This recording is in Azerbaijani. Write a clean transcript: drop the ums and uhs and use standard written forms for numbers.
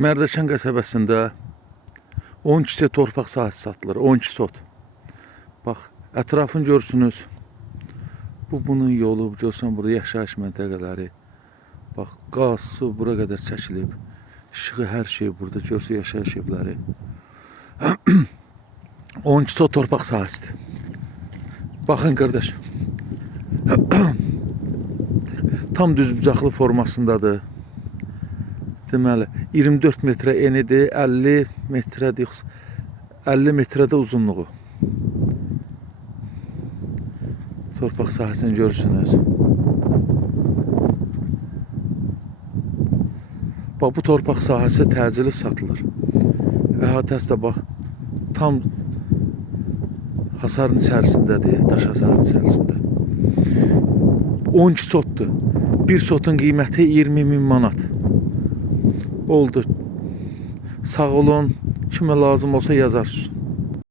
Mərdəkan qəsəbəsində 12 torpaq sahəsi satılır. 12 sot. Bax, ətrafını görürsünüz. Bunun yolu, görsən burada yaşayış məntəqələri. Bax, qaz, su bura qədər çəkilib. İşığı, hər şey burada. Görsə yaşayış evləri. 12 sot torpaq sahəsidir. Baxın qardaş. Tam düzbucaqlı formasındadır. Deməli, 24 metrə enidir, 50 metrədir, 50 metrədə uzunluğu. Torpaq sahəsini görürsünüz. Bax, bu torpaq sahəsi təcili satılır. Əhatəsi də bax, tam hasarın içərisindədir, daş hasarın içərisində. 12 sotdur. Bir sotun qiyməti 20.000 manat. Oldu. Sağ olun. Kimə lazım olsa yazarsın.